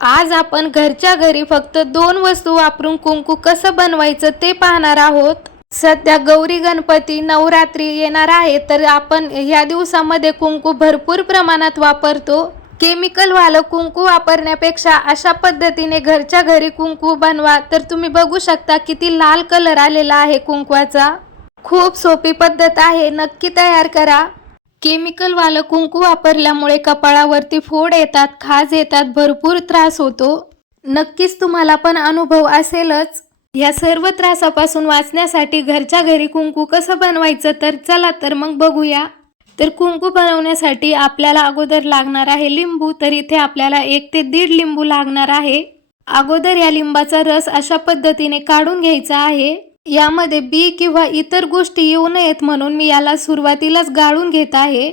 आज आपण घरच्या घरी फक्त 2 वस्तू वापरून कुंकू कसं बनवायचं ते पाहणार आहोत। सध्या गौरी गणपती नवरात्री येणार आहे, तर आपण या दिवसामध्ये कुंकू भरपूर प्रमाणात वापरतो। केमिकल वालं कुंकू वापरण्यापेक्षा अशा पद्धतीने घरच्या घरी कुंकू बनवा, तर तुम्ही बघू शकता किती लाल कलर आलेला आहे कुंकवाचा। खूप सोपी पद्धत आहे, नक्की तयार करा। केमिकल वालं कुंकू वापरल्यामुळे कपाळावरती फोड येतात, खाज येतात, भरपूर त्रास होतो। नक्कीच तुम्हाला पण अनुभव असेलच। या सर्व त्रासापासून वाचण्यासाठी घरच्या घरी कुंकू कसं बनवायचं, तर चला तर मग बघूया। तर कुंकू बनवण्यासाठी आपल्याला अगोदर लागणार आहे लिंबू। तर इथे आपल्याला 1 ते 1.5 लिंबू लागणार आहे। अगोदर या लिंबाचा रस अशा पद्धतीने काढून घ्यायचा आहे। यामध्ये बी किंवा इतर गोष्टी येऊ नयेत म्हणून मी याला सुरुवातीलाच गाळून घेत आहे।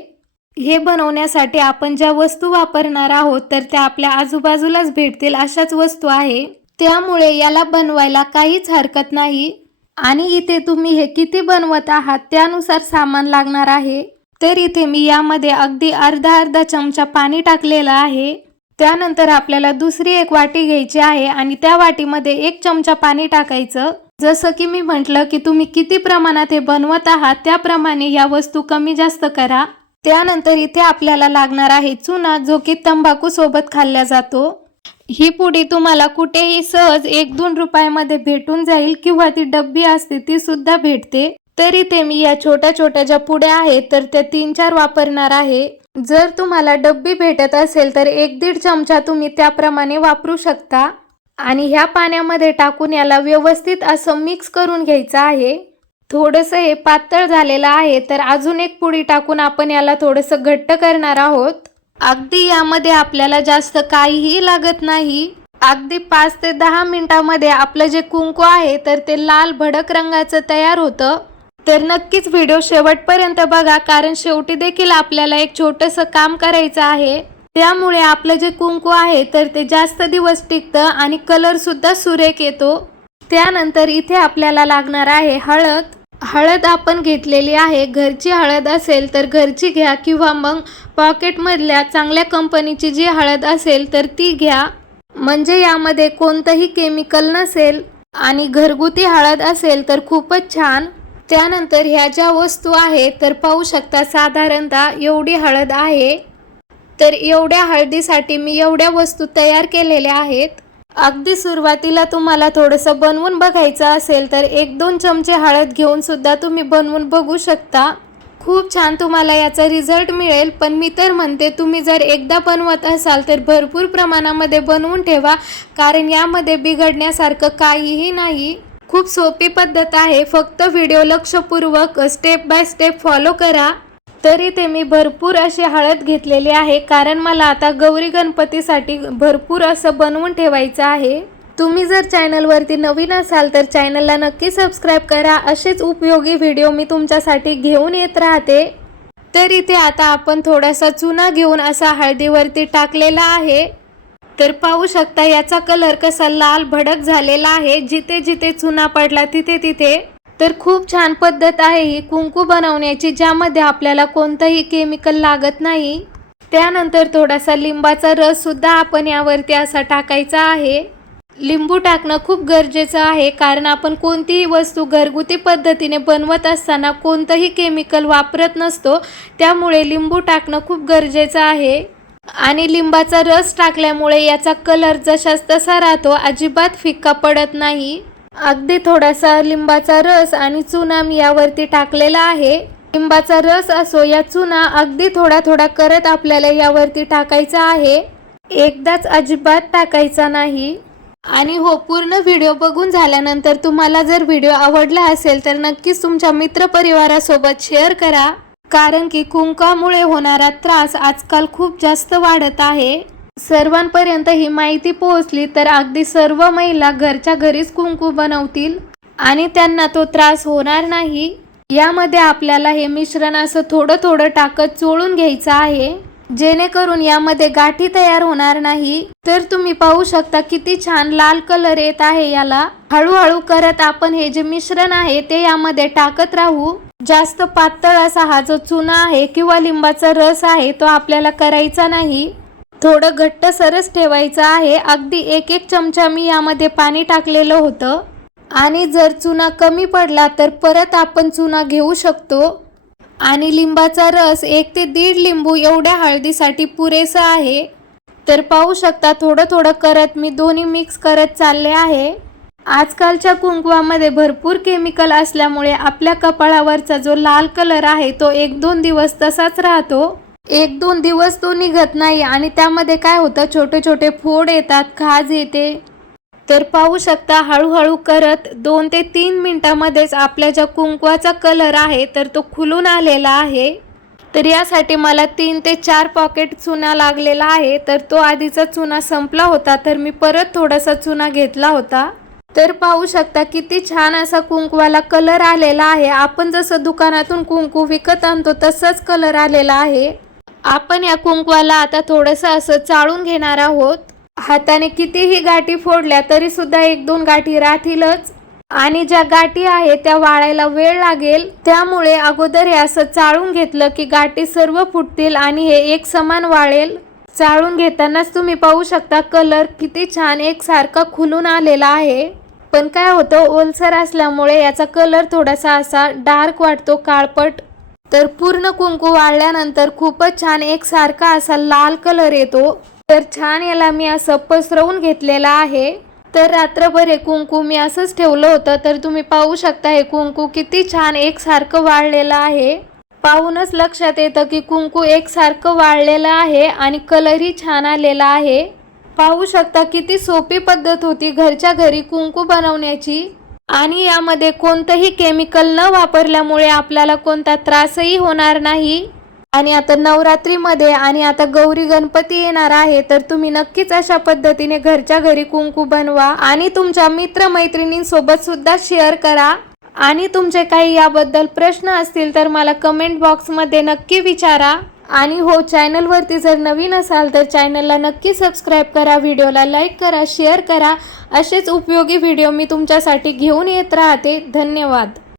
हे बनवण्यासाठी आपण ज्या वस्तू वापरणार आहोत तर त्या आपल्या आजूबाजूलाच भेटतील अशाच वस्तू आहे, त्यामुळे याला बनवायला काहीच हरकत नाही। आणि इथे तुम्ही हे किती बनवत आहात त्यानुसार सामान लागणार आहे। तर इथे मी यामध्ये अगदी अर्धा चमचा पाणी टाकलेलं आहे। त्यानंतर आपल्याला दुसरी एक वाटी घ्यायची आहे आणि त्या वाटीमध्ये 1 चमचा पाणी टाकायचं। जसं की मी म्हटलं की तुम्ही किती प्रमाणात हे बनवत आहात त्याप्रमाणे या वस्तू कमी जास्त करा। त्यानंतर इथे आपल्याला लागणार आहे चुना, जो की तंबाखू सोबत खाल्ला जातो। ही पुडी तुम्हाला कुठेही सहज 1-2 रुपयामध्ये भेटून जाईल किंवा ती डब्बी असते ती सुद्धा भेटते। तर इथे मी या छोट्या छोट्या ज्या पुड्या आहेत तर त्या 3-4 वापरणार आहे। जर तुम्हाला डब्बी भेटत असेल तर 1-1.5 चमचा तुम्ही त्याप्रमाणे वापरू शकता। आणि ह्या पाण्यामध्ये टाकून याला व्यवस्थित असं मिक्स करून घ्यायचं आहे। थोडंसं हे पातळ झालेलं आहे, तर अजून एक पुडी टाकून आपण याला थोडंसं घट्ट करणार आहोत। अगदी यामध्ये आपल्याला जास्त काहीही लागत नाही। अगदी 5 ते 10 मिनिटांमध्ये आपलं जे कुंकू आहे तर ते लाल भडक रंगाचं तयार होतं। तर नक्कीच व्हिडिओ शेवटपर्यंत बघा, कारण शेवटी देखील आपल्याला एक छोटंसं काम करायचं आहे। त्यामुळे आपलं जे कुंकू आहे तर ते जास्त दिवस टिकतं आणि कलर सुद्धा सुरेख येतो। त्यानंतर इथे आपल्याला लागणार आहे हळद। हळद आपण घेतलेली आहे, घरची हळद असेल तर घरची घ्या किंवा मग पॉकेटमधल्या चांगल्या कंपनीची जी हळद असेल तर ती घ्या, म्हणजे यामध्ये कोणतंही केमिकल नसेल। आणि घरगुती हळद असेल तर खूपच छान। त्यानंतर ह्या ज्या वस्तू आहेत तर पाहू शकता साधारणतः एवढी हळद आहे। तर एवढ्या हळदीसाठी मी एवढ्या वस्तू तयार केलेल्या आहेत। अगदी सुरुवातीला तुम्हाला थोडंसं बनवून बघायचं असेल तर 1-2 चमचे हळद घेऊन सुद्धा तुम्ही बनवून बघू शकता। खूप छान तुम्हाला याचा रिझल्ट मिळेल। पण मी तर म्हणते तुम्ही जर एकदा बनवत असाल तर भरपूर प्रमाणामध्ये बनवून ठेवा, कारण यामध्ये बिघडण्यासारखं काहीही नाही। खूप सोपी पद्धत आहे, फक्त व्हिडिओ लक्षपूर्वक स्टेप बाय स्टेप फॉलो करा। तर इथे मी भरपूर अशी हळद घेतलेली आहे, कारण मला आता गौरी गणपतीसाठी भरपूर असं बनवून ठेवायचं आहे। तुम्ही जर चॅनलवरती नवीन असाल तर चॅनलला नक्की सबस्क्राईब करा। असेच उपयोगी व्हिडिओ मी तुमच्यासाठी घेऊन येत राहते। तर इथे आता आपण थोडासा चुना घेऊन असा हळदीवरती टाकलेला आहे। तर पाहू शकता याचा कलर कसा लाल भडक झालेला आहे, जिथे जिथे चुना पडला तिथे तिथे। तर खूप छान पद्धत आहे ही कुंकू बनवण्याची, ज्यामध्ये आपल्याला कोणतंही केमिकल लागत नाही। त्यानंतर थोडासा लिंबाचा रस सुद्धा आपण यावरती असा टाकायचा आहे। लिंबू टाकणं खूप गरजेचं आहे, कारण आपण कोणतीही वस्तू घरगुती पद्धतीने बनवत असताना कोणतंही केमिकल वापरत नसतो, त्यामुळे लिंबू टाकणं खूप गरजेचं आहे। आणि लिंबाचा रस टाकल्यामुळे याचा कलर जशाच तसा राहतो, अजिबात फिक्का पडत नाही। अगदी थोडासा लिंबाचा रस आणि चुना मी यावरती टाकलेला आहे। लिंबाचा रस असो या चुना अगदी थोडा थोडा करत आपल्याला यावरती टाकायचा आहे, एकदाच अजिबात टाकायचा नाही। आणि हो, पूर्ण व्हिडिओ बघून झाल्यानंतर तुम्हाला जर व्हिडिओ आवडला असेल तर नक्कीच तुमच्या मित्रपरिवारासोबत शेअर करा, कारण की कुंकामुळे होणारा त्रास आजकाल खूप जास्त वाढत आहे। सर्वांपर्यंत ही माहिती पोहोचली तर अगदी सर्व महिला घरच्या घरीच कुंकू बनवतील आणि त्यांना तो त्रास होणार नाही। यामध्ये आपल्याला हे मिश्रण असं थोडं थोडं टाकत चोळून घ्यायचं आहे, जेणेकरून यामध्ये गाठी तयार होणार नाही। तर तुम्ही पाहू शकता किती छान लाल कलर येत आहे याला। हळूहळू करत आपण हे जे मिश्रण आहे ते यामध्ये टाकत राहू। जास्त पातळ असा हा जो चुना आहे किंवा लिंबाचा रस आहे तो आपल्याला करायचा नाही। थोडं घट्ट सरस ठेवायचं आहे. अगदी 1-1 चमचा मी यामध्ये पाणी टाकलेलं होतं आणि जर चुना कमी पडला तर परत आपण चुना घेऊ शकतो. आणि लिंबाचा रस 1 ते 1.5 लिंबू एवढ्या हळदीसाठी पुरेसा आहे. तर पाहू शकता थोडं थोडं करत मी दोन्ही मिक्स करत चालले आहे. आजकालच्या कुंकवामध्ये भरपूर केमिकल असल्यामुळे आपल्या कपाळावरचा जो लाल कलर आहे तो 1-2 दिवस तसाच राहतो. 1-2 दिवस तो निघत नाही आणि त्यामध्ये काय होतं, छोटे छोटे फोड येतात, खाज येते. तर पाहू शकता हळूहळू करत 2 ते 3 मिनिटांमध्येच आपल्या ज्या कुंकवाचा कलर आहे तर तो खुलून आलेला आहे. तर यासाठी मला 3 ते 4 पॉकेट चुना लागलेला आहे. तर तो आधीचा चुना संपला होता तर मी परत थोडासा चुना घेतला होता. तर पाहू शकता किती छान असा कुंकवाला कलर आलेला आहे. आपण जसं दुकानातून कुंकू विकत आणतो तसाच कलर आलेला आहे. आपण या कुंकवाला आता थोडंसं असं चाळून घेणार आहोत. हाताने कितीही गाठी फोडल्या तरी सुद्धा 1-2 गाठी राहतीलच आणि ज्या गाठी आहेत त्या वाळायला वेळ लागेल. त्यामुळे अगोदर हे असं चाळून घेतलं की गाठी सर्व फुटतील आणि हे एक समान वाळेल. चाळून घेतानाच तुम्ही पाहू शकता कलर किती छान एकसारखा खुलून आलेला आहे. पण काय होतं, ओलसर असल्यामुळे याचा कलर थोडासा असा डार्क वाटतो, काळपट. तर पूर्ण कुंकू वाळल्यानंतर खूपच छान एकसारखा असा लाल कलर येतो. तर छान याला मी असं पसरवून घेतलेला आहे. तर रात्रभर हे कुंकू मी असंच ठेवलं होतं. तर तुम्ही पाहू शकता हे कुंकू किती छान एकसारखं वाळलेलं आहे. पाहूनच लक्षात येतं की कुंकू एकसारखं वाळलेलं आहे आणि कलरही छान आलेला आहे. पाहू शकता किती सोपी पद्धत होती घरच्या घरी कुंकू बनवण्याची आणि यामध्ये कोणतंही केमिकल न वापरल्यामुळे आपल्याला कोणता त्रासही होणार नाही. आणि आता नवरात्रीमध्ये आणि आता गौरी गणपती येणार आहे तर तुम्ही नक्कीच अशा पद्धतीने घरच्या घरी कुंकू बनवा आणि तुमच्या मित्रमैत्रिणींसोबत सुद्धा शेअर करा. आणि तुमचे काही याबद्दल प्रश्न असतील तर मला कमेंट बॉक्समध्ये नक्की विचारा. आणि हो, चॅनलवरती जर नवीन असाल तर चॅनलला नक्की सबस्क्राईब करा, व्हिडिओला लाईक करा, शेअर करा. असेच उपयोगी व्हिडिओ मी तुमच्यासाठी घेऊन येत राहते. धन्यवाद.